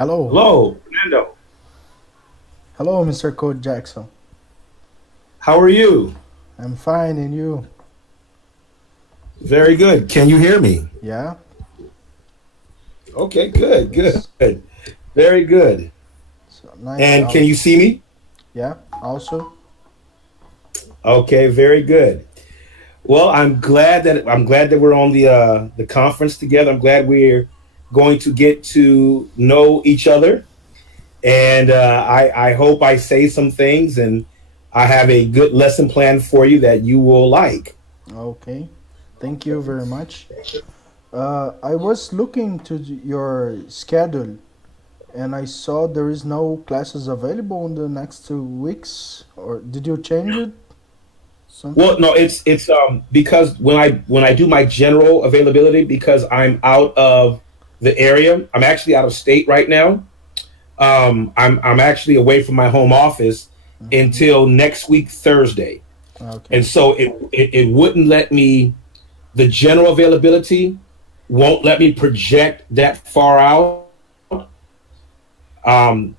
Hello. Hello, Fernando. Hello, Mr. Kodi Jackson. How are you? I'm fine, and you? Very good. Can you hear me? Yeah? Okay, good, Yes. good. Very good. So nice And can talk. you see me? Yeah, also? Okay, very good. Well, I'm glad that we're on the conference together. I'm glad we're going to get to know each other, and I hope I say some things, and I have a good lesson plan for you that you will like. Okay. Thank you very much. I was looking to your schedule and I saw there is no classes available in the next 2 weeks. Or did you change it? Well, Something? no, it's because when I do my general availability, because I'm out of the area. I'm actually out of state right now. I'm actually away from my home office Mm-hmm. until next week Thursday, Okay. and so it wouldn't let me. The general availability won't let me project that far out. On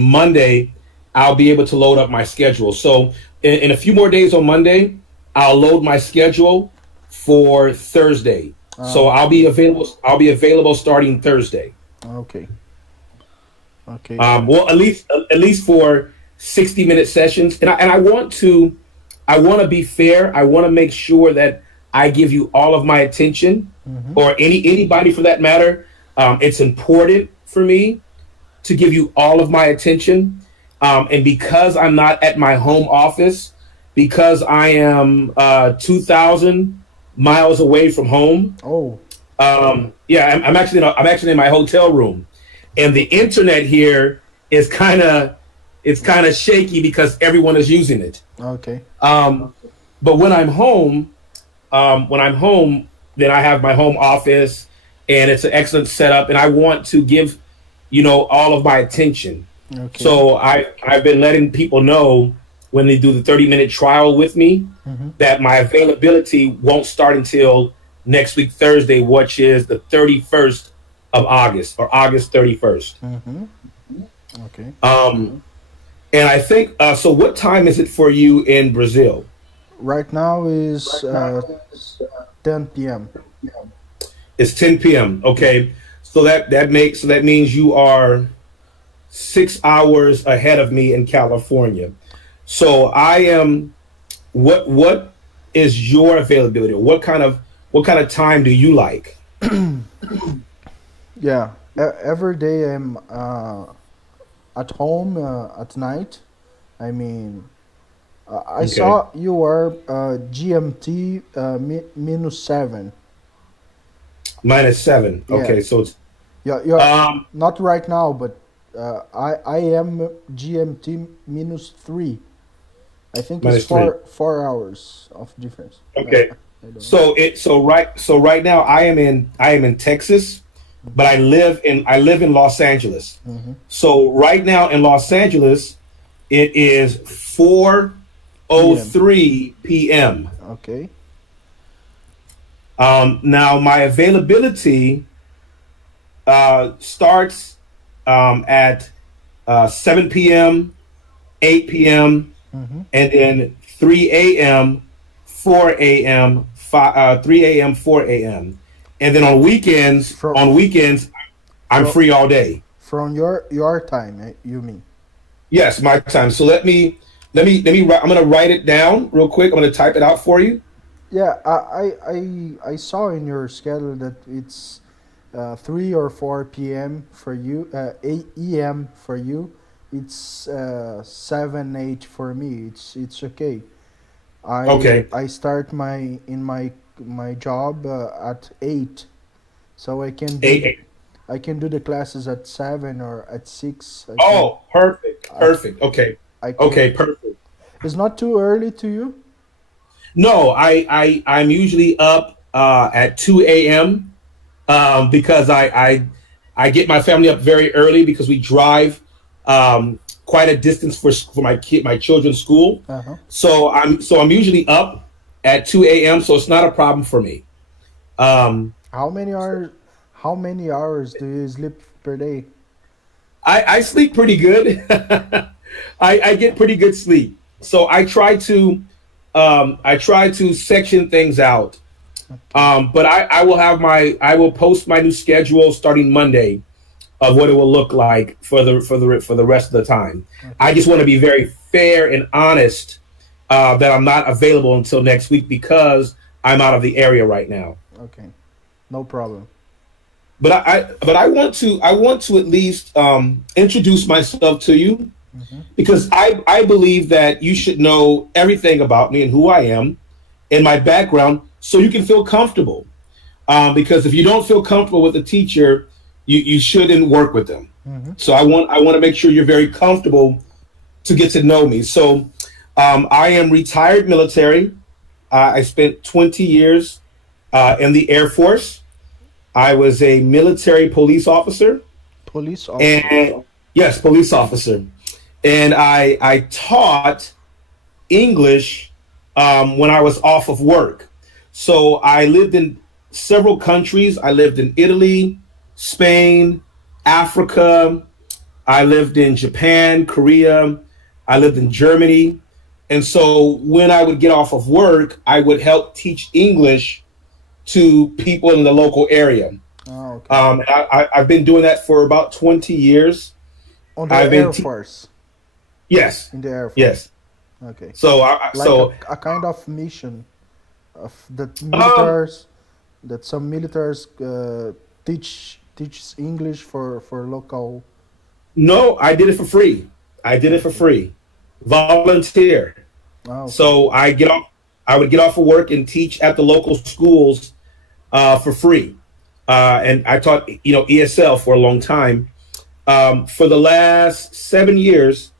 Monday, I'll be able to load up my schedule. So in a few more days on Monday, I'll load my schedule for Thursday. So I'll Okay. be available. I'll be available starting Thursday. Okay. Okay. Well, at least for 60-minute sessions, and I want to. I want to be fair. I want to make sure that I give you all of my attention, Mm-hmm. or anybody for that matter. It's important for me to give you all of my attention. And because I'm not at my home office, because I am 2,000 miles away from home, Oh, yeah, I'm actually in my hotel room, and the internet here is kind of shaky because everyone is using it. okay. But when I'm home, then I have my home office, and it's an excellent setup, and I want to give all of my attention. Okay. So I've been letting people know when they do the 30-minute trial with me Mm-hmm. that my availability won't start until next week Thursday, which is the 31st of August, or August 31st. Mm-hmm. Okay. And I think so. What time is it for you in Brazil? Right now is 10 p.m. It's 10 p.m. Yeah. Okay, so that means you are 6 hours ahead of me in California. So I am. What is your availability? What kind of time do you like? Yeah. Every day I'm at home at night. I mean, I Okay, saw you are GMT -7. -7. Yeah. Okay, so it's Yeah. Yeah. um Not right now, but I am GMT -3. I think it's -3. 4 hours of difference. Okay, I don't know. so right now I am in Texas, but I live in Los Angeles. Mm-hmm. So right now in Los Angeles, it is four o PM. three p.m. Okay. Now my availability starts at 7 p.m., 8 p.m., Mm-hmm. and then 3 a.m., 4 a.m., 3 a.m., 4 a.m. And then From on weekends, I'm from free all day. from your time, you mean? Yes, my time. So I'm going to write it down real quick. I'm going to type it out for you. Yeah, I saw in your schedule that it's 3 or 4 p.m. for you, 8 a.m. for you. It's 7 8 for me. It's okay. Okay. I start my job at 8, so Eight, eight. I can do the classes at 7 or at 6. Oh, perfect. I can Perfect. Okay. I can. Okay, perfect. It's not too early to you. No, I'm usually up at 2 a.m. Because I get my family up very early because we drive quite a distance for my children's school. Uh huh. So I'm usually up at 2 a.m. So it's not a problem for me. Um, How many hours? How many hours do you sleep per day? I sleep pretty good. I get pretty good sleep. So I try to section things out. Okay. But I will post my new schedule starting Monday of what it will look like for the rest of the time. I Okay. just want to be very fair and honest that I'm not available until next week because I'm out of the area right now. Okay. No problem. But I want to at least introduce myself to you Mm-hmm. because I believe that you should know everything about me and who I am and my background so you can feel comfortable. Because if you don't feel comfortable with a teacher, you shouldn't work with them. Mm-hmm. So I want to make sure you're very comfortable to get to know me. So I am retired military. I spent 20 years in the Air Force. I was a military police officer, Police officer. and yes, police officer, and I taught English when I was off of work. So I lived in several countries. I lived in Italy, Spain, Africa. I lived in Japan, Korea. I lived in Germany. And so when I would get off of work, I would help teach English to people in the local area. Oh, okay. I've been doing that for about 20 years. On the I've been, Air te- Force. yes, In the Air Force. yes. Okay. Like So a kind of mission of that um, militaries that some militaries teaches English for local. no, I did it for free. I did it for Okay. free, volunteer. Ah, okay. So I would get off of work and teach at the local schools for free. And I taught, ESL for a long time. For the last 7 years,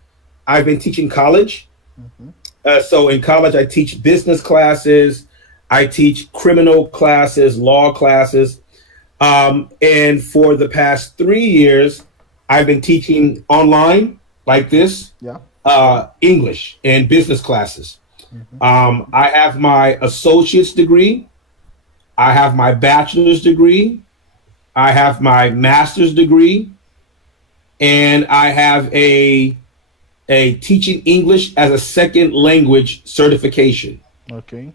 I've been teaching college. Mm-hmm. So in college, I teach business classes, I teach criminal classes, law classes. And for the past 3 years, I've been teaching online like this, Yeah. English and business classes. Mm-hmm. I have my associate's degree, I have my bachelor's degree, I have my master's degree, and I have a teaching English as a second language certification. Okay.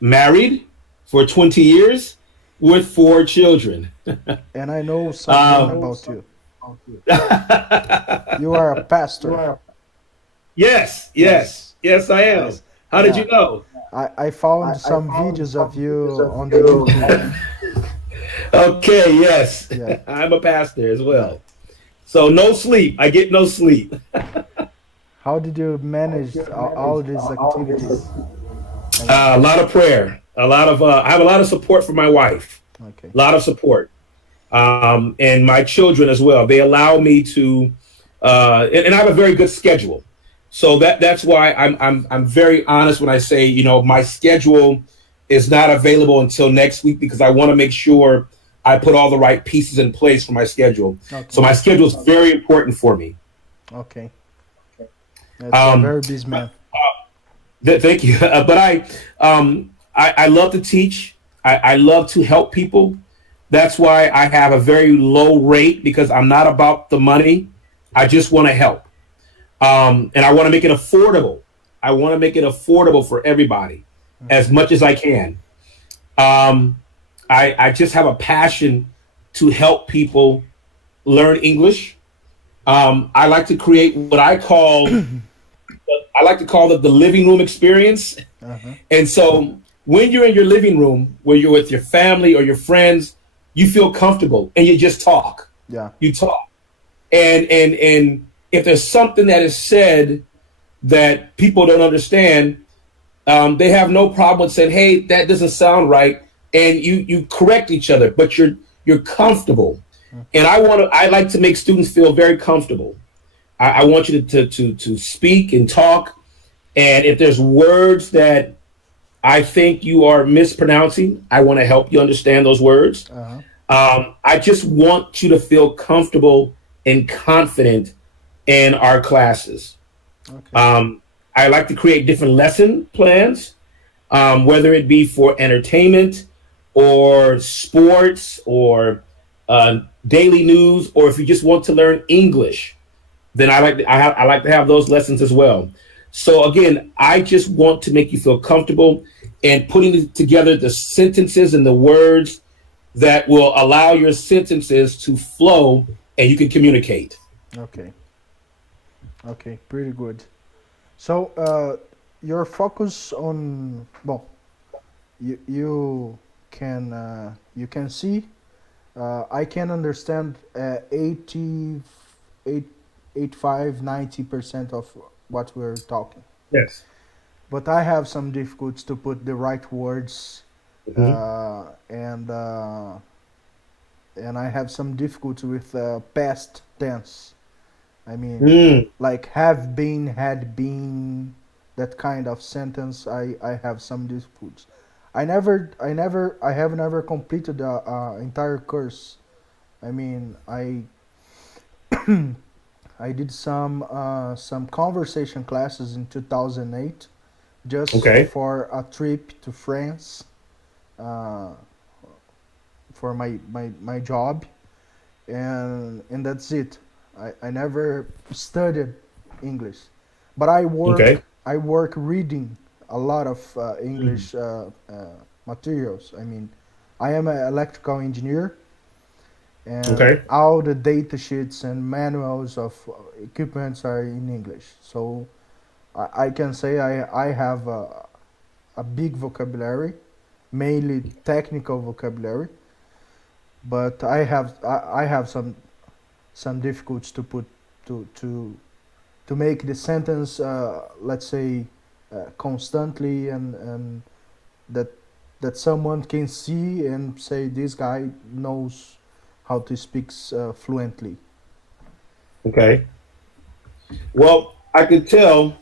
Married for 20 years with 4 children. And I know something Um, about you. You are a pastor. yes, Yes. yes, yes, I am. How did Yeah. you know? I found some videos of you on the YouTube. Okay, yes, Yeah. I'm a pastor as Yeah. well. So no sleep. I get no sleep. How did you manage all these activities? And A lot of prayer. A lot of. I have a lot of support from my wife. okay. A lot of support, and my children as well. They allow me to, and I have a very good schedule. So that's why I'm very honest when I say my schedule is not available until next week because I want to make sure I put all the right pieces in place for my schedule. So Okay. my schedule is very important for me. Okay. That's a Um, very busy man. thank you. But I love to teach. I love to help people. That's why I have a very low rate because I'm not about the money. I just want to help. And I want to make it affordable. I want to make it affordable for everybody as Mm-hmm. much as I can. Um, I just have a passion to help people learn English. I like to create what I like to call it the living room experience. Uh-huh. And so when you're in your living room, where you're with your family or your friends, you feel comfortable and you just talk. Yeah. You talk. And if there's something that is said that people don't understand, they have no problem with saying, "Hey, that doesn't sound right," and you correct each other, but you're comfortable. And I like to make students feel very comfortable. I want you to speak and talk, and if there's words that I think you are mispronouncing, I want to help you understand those words. Uh-huh. I just want you to feel comfortable and confident in our classes. Okay. Um, I like to create different lesson plans, whether it be for entertainment or sports or daily news, or if you just want to learn English, then I like to have those lessons as well. So again, I just want to make you feel comfortable and putting together the sentences and the words that will allow your sentences to flow and you can communicate. Okay. Okay. Pretty good. So, your focus on, well, you can see, I can understand 80, 85, 90% of what we're talking. Yes. But I have some difficulties to put the right words, Mm-hmm. and I have some difficulty with past tense. I mean, Mm, like have been, had been, that kind of sentence. I have some difficulties. I have never completed a entire course. I mean, I did some conversation classes in 2008, just okay. for a trip to France, uh, for my job, and that's it. I never studied English, but Okay. I work reading a lot of Mm, English materials. I mean, I am an electrical engineer, and okay. all the data sheets and manuals of equipments are in English. So I can say I have a big vocabulary, mainly technical vocabulary, but I have some difficulties to put to to to make the sentence, let's say, constantly, and that someone can see and say this guy knows how to speak fluently. Okay. Well, I could tell.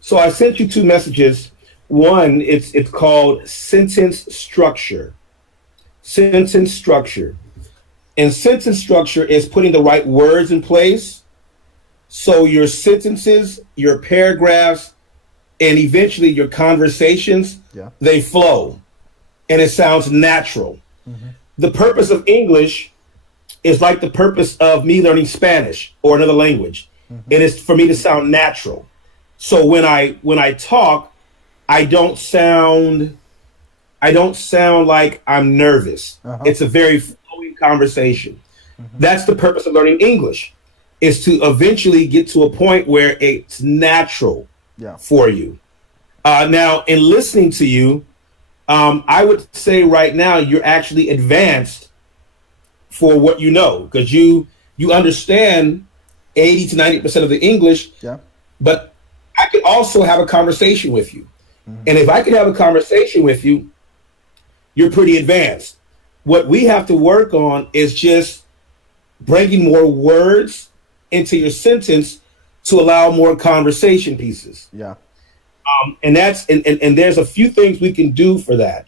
So I sent you two messages. One, it's called sentence structure. Sentence structure. And sentence structure is putting the right words in place. So your sentences, your paragraphs, and eventually your conversations, Yeah. they flow and it sounds natural. Hmm. The purpose of English is like the purpose of me learning Spanish or another language. Hmm. It is for me to sound natural. So when I talk, I don't sound I don't sound like I'm nervous. Uh huh. It's a very flowing conversation. Hmm. That's the purpose of learning English, is to eventually get to a point where it's natural Yeah. for you. Now, in listening to you, I would say right now you're actually advanced for what you know because you understand 80 to 90% of the English, Yeah. but I could also have a conversation with you. Hmm. And if I could have a conversation with you, you're pretty advanced. What we have to work on is just bringing more words into your sentence to allow more conversation pieces. Yeah. And there's a few things we can do for that.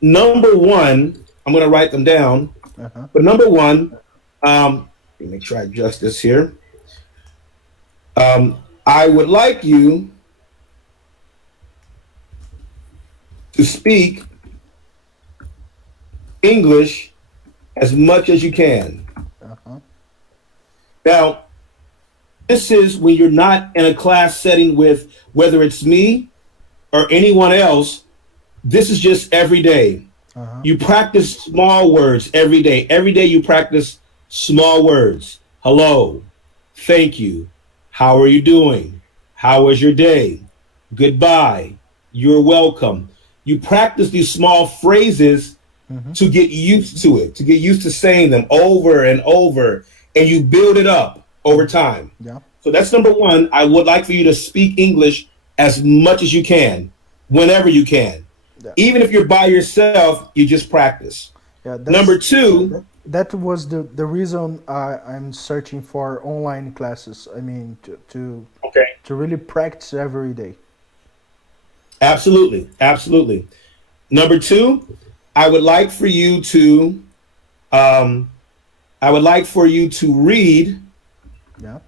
Number one, I'm going to write them down. Uh huh. But number one, let me make sure I adjust this here. I would like you to speak English as much as you can. Uh huh. Now, this is when you're not in a class setting with whether it's me or anyone else. This is just every day. Uh huh. You practice small words every day. Every day you practice small words. Hello. Thank you. How are you doing? How was your day? Goodbye. You're welcome. You practice these small phrases Hmm. to get used to it, to get used to saying them over and over, and you build it up over time. Yeah. So that's number one. I would like for you to speak English as much as you can, whenever you can. Yeah. Even if you're by yourself, you just practice. Yeah. Number two, That was the reason I'm searching for online classes. I mean, okay, to really practice every day. absolutely, absolutely. Number two, I would like for you to, um, I would like for you to read. Yeah.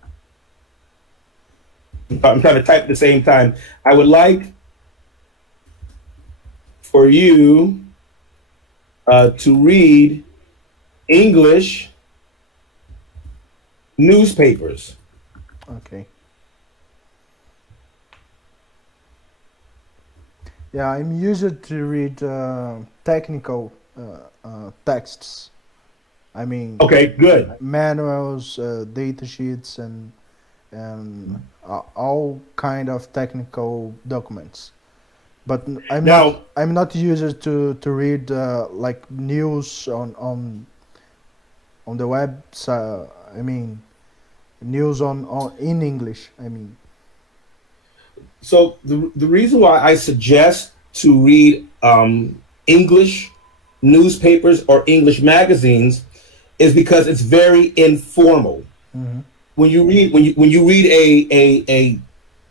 I'm trying to type at the same time. I would like for you to read English newspapers. Okay. Yeah, I'm used to read technical texts. I mean, Okay, good. manuals, data sheets, and all kind of technical documents. But Now, I'm not used to read like news on the web. I mean, news on in English. I mean, so the reason why I suggest to read English newspapers or English magazines is because it's very informal. hmm When you read a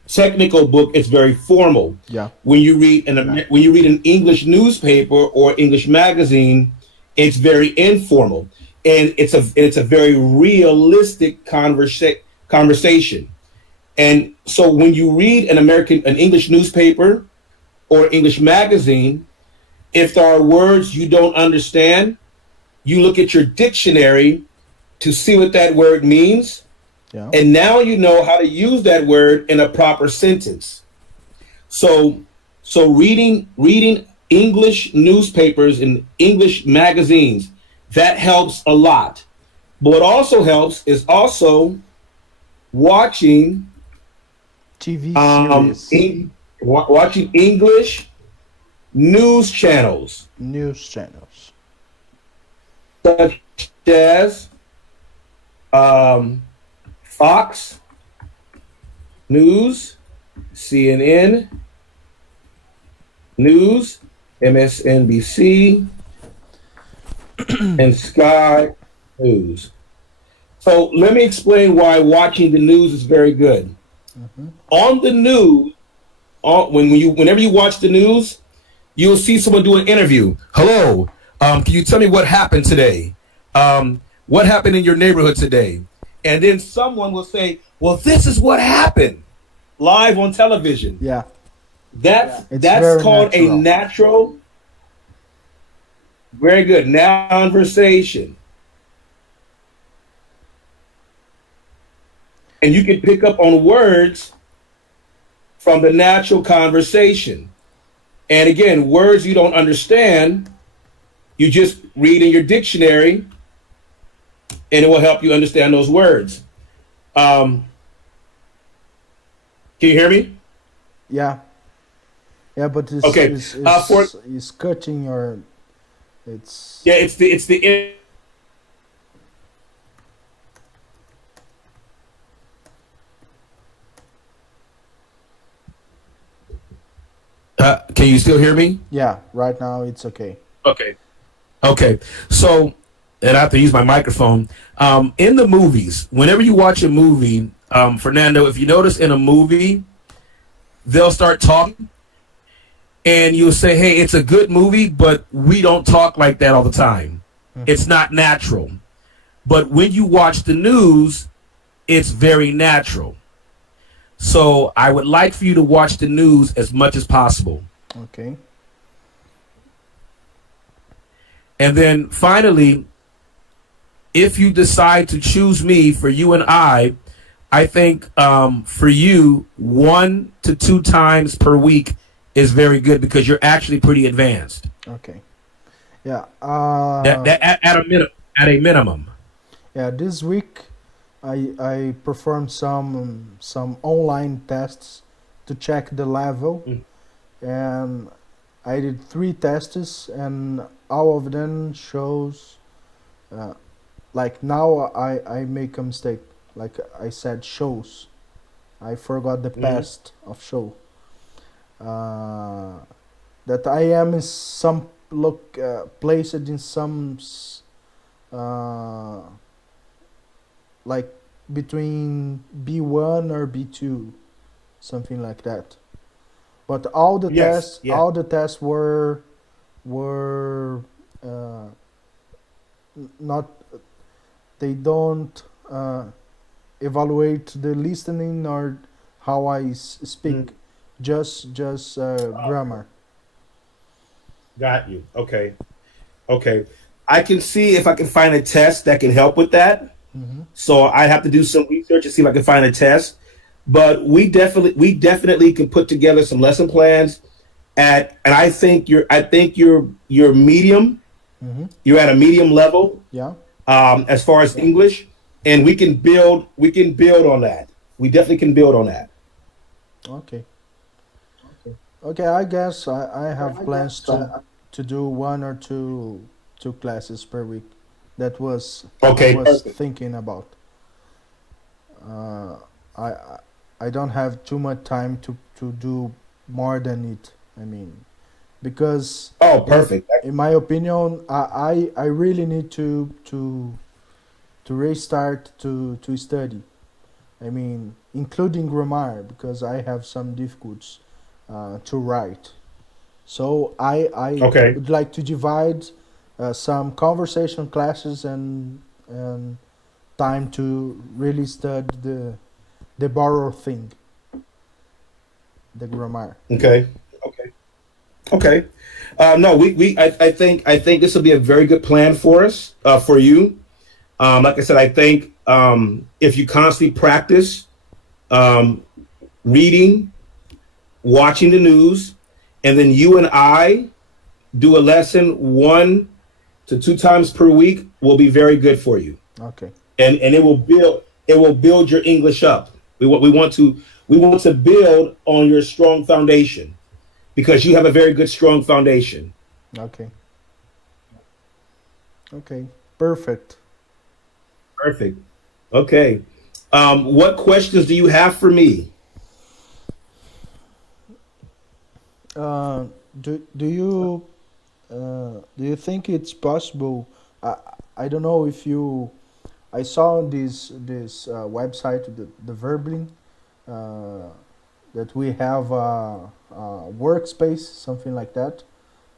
technical book, it's very formal. yeah, When you read an English newspaper or English magazine, it's very informal, and it's a very realistic conversation. And so when you read an English newspaper or English magazine, if there are words you don't understand, you look at your dictionary to see what that word means, yeah, and now you know how to use that word in a proper sentence. So reading English newspapers and English magazines, that helps a lot. But what also helps is also watching TV series, watching English news channels news channels. such as um, Fox News, CNN News, MSNBC, and Sky News. So let me explain why watching the news is very good. hmm On the news, whenever you watch the news, you'll see someone do an interview. Hello, can you tell me what happened today? What happened in your neighborhood today? And then someone will say, "Well, this is what happened live on television." Yeah, it's That's very called a natural. natural, very good conversation, and you can pick up on words from the natural conversation. And again, words you don't understand, you just read in your dictionary, and it will help you understand those words. Um, can you hear me? Yeah, yeah, but this Okay. For is cutting your. It's Yeah, it's the. Can you still hear me? yeah. Right now it's okay. Okay. Okay. So, and I have to use my microphone. In the movies, whenever you watch a movie, Fernando, if you notice in a movie, they'll start talking, and you'll say, "Hey, it's a good movie, but we don't talk like that all the time. hmm It's not natural." But when you watch the news, it's very natural. So I would like for you to watch the news as much as possible. Okay. And then finally, if you decide to choose me for you and I think for you, 1 to 2 times per week is very good because you're actually pretty advanced. Okay. Yeah. That at a minimum. Yeah. This week, I performed some online tests to check the level, Mm. and I did 3 tests, and all of them shows uh, like now I make a mistake. Like I said, shows. I forgot the Mhm. past of show. Uh, that I am in some look placed in some uh, like between B1 or B2, something like that. But Yes. Yeah. all the tests were uh, not. They don't evaluate the listening or how I Mm. speak, just Okay. grammar. Got you. Okay. Okay. I can see if I can find a test that can help with that. Mm-hmm. So I have to do some research and see if I can find a test. But we definitely can put together some lesson plans and I think you're medium. Mm-hmm. You're at a medium level Yeah. as far as English, and we can build on that. We definitely can build on that. Okay. Okay. I guess I have plans to do one or two classes per week. That was I Okay, was perfect. thinking about. Uh, I I don't have too much time to do more than it. I mean, because Oh, in perfect. in my opinion, I really need to restart to study. I mean, including grammar because I have some difficulties to write. So I Okay, would like to divide some conversation classes and time to really study the borrow thing, the grammar. okay, okay, okay. No, I think this will be a very good plan for us, for you. Like I said, I think if you constantly practice um, reading, watching the news, and then you and I do a lesson 1 to 2 times per week, will be very good for you, Okay. and it will build your English up. We want to build on your strong foundation because you have a very good strong foundation. Okay. Okay. Perfect. Perfect. Okay. What questions do you have for me? Uh, do you think it's possible? I I don't know if you. I saw this website, the Verbling, uh, that we have a workspace, something like that,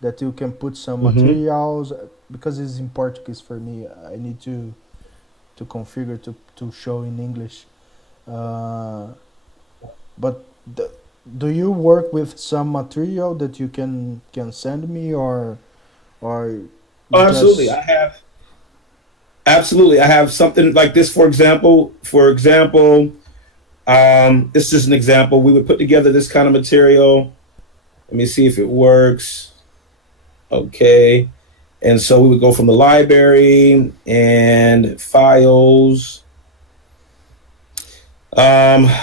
that you can put some Mm-hmm. materials. Because it's in Portuguese for me, I need to configure to show in English. Uh, but the, do you work with some material that you can send me, or you Oh, absolutely. just I have absolutely. I have something like this. For example, this is an example. We would put together this kind of material. Let me see if it works. Okay. And so we would go from the library and files.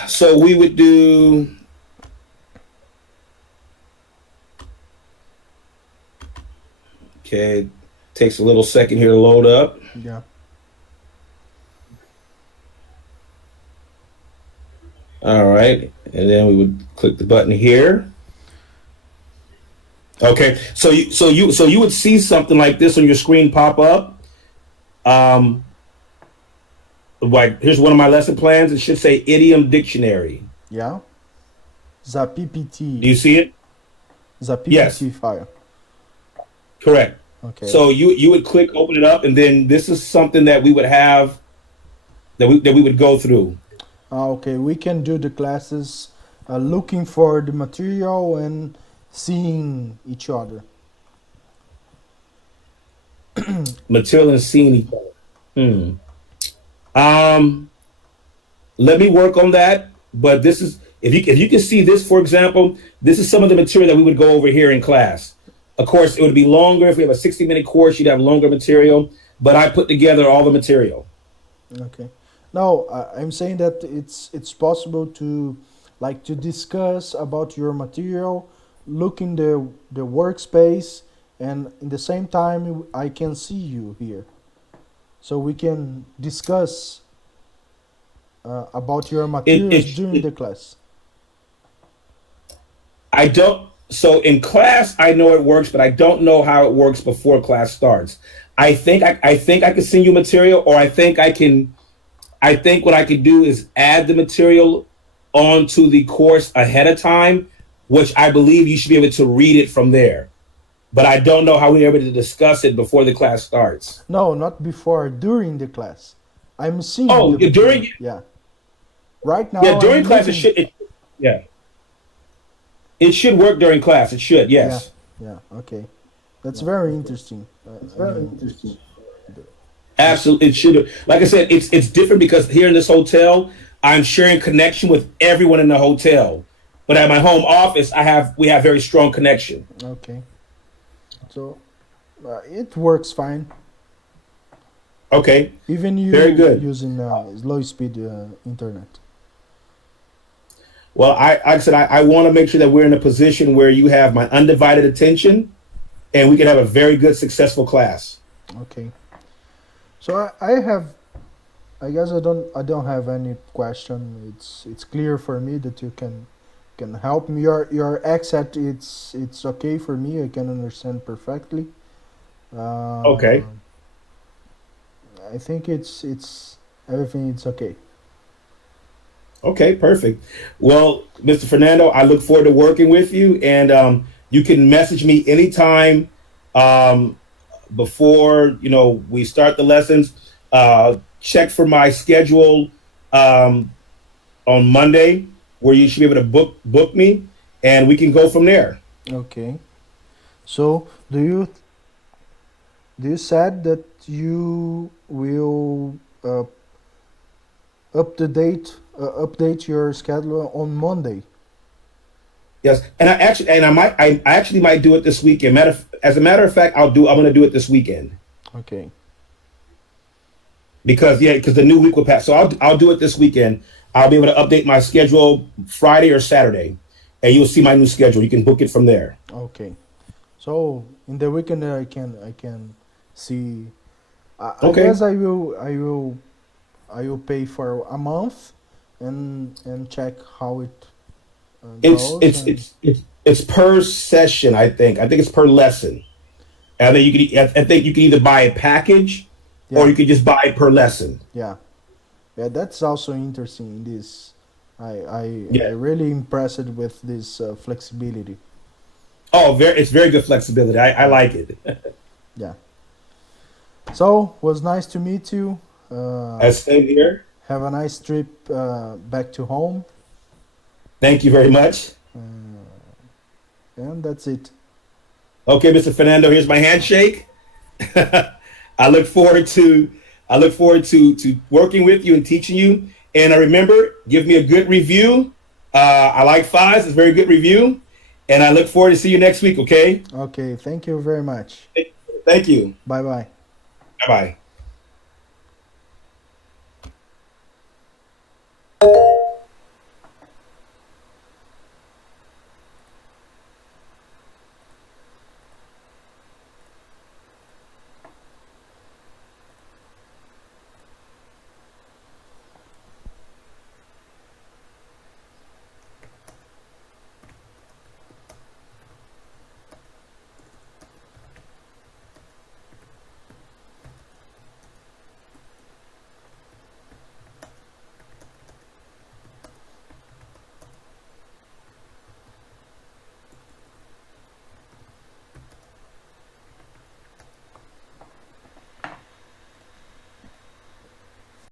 So we would do, okay, takes a little second here to load up. yeah. All right. And then we would click the button here. Okay. So you would see something like this on your screen pop up. Um, like here's one of my lesson plans. It should say idiom dictionary. Yeah. The Do PPT, you see it? the Yes. PPT file. Correct. Okay. So you would click open it up, and then this is something that we would have that we would go through. Okay, we can do the classes looking for the material and seeing each other. Material and seeing each other. Hmm. Um, Let me work on that. But this is if you can see this, for example, this is some of the material that we would go over here in class. Of course, it would be longer. If we have a 60-minute course, you'd have longer material. But I put together all the material. Okay. No, I'm saying that it's possible to like to discuss about your material, look in the workspace, and in the same time I can see you here, so we can discuss about your It, materials it, during it the class. I don't. So in class, I know it works, but I don't know how it works before class starts. I think I can send you material, or I think I can. I think what I could do is add the material onto the course ahead of time, which I believe you should be able to read it from there. But I don't know how we're able to discuss it before the class starts. No, not before, during the class. I'm seeing Oh, the material. during Yeah. Right yeah now during I'm class looking. yeah it should work during class. It should, Yeah. yes. Yeah. Okay. That's very interesting. I mean, the, this. Absolutely, it should. Like I said, it's different because here in this hotel, I'm sharing connection with everyone in the hotel. But at my home office, we have very strong connection. Okay, so it works fine. Okay, Even very you good. using low speed internet. Well, like I said, I want to make sure that we're in a position where you have my undivided attention, and we can have a very good, successful class. Okay. So I have. I guess I don't have any question. It's clear for me that you can help me. Your accent it's okay for me. I can understand perfectly. Uh, Okay. I think it's everything. It's okay. Okay, perfect. Well, Mr. Fernando, I look forward to working with you, and you can message me anytime um, before we start the lessons. Check for my schedule um, on Monday, where you should be able to book me, and we can go from there. Okay. So do you said that you will update your schedule on Monday? Yes, and I actually might do it this weekend. As a matter of fact, I'm going to do it this weekend Okay. because the new week will pass. So I'll do it this weekend. I'll be able to update my schedule Friday or Saturday, and you'll see my new schedule. You can book it from there. Okay. So in the weekend I can see. I Okay. guess I will pay for a month and check how it It's goes it's and it's it's it's per session. I think it's per lesson. And I think you can either buy a package or yeah, you can just buy it per lesson. yeah, yeah. That's also interesting. In this, I Yeah. really impressed with this flexibility. Oh, it's very good flexibility. I Yeah, like it. yeah. So was nice to meet you. As same here. Have a nice trip back to home, Thank you very much. uh, and that's it. Okay, Mr. Fernando, here's my handshake. I look forward to to working with you and teaching you. And I remember, give me a good review. I like fives. It's a very good review. And I look forward to see you next week. Okay. Okay, thank you very much. Thank you. Bye bye. Bye bye.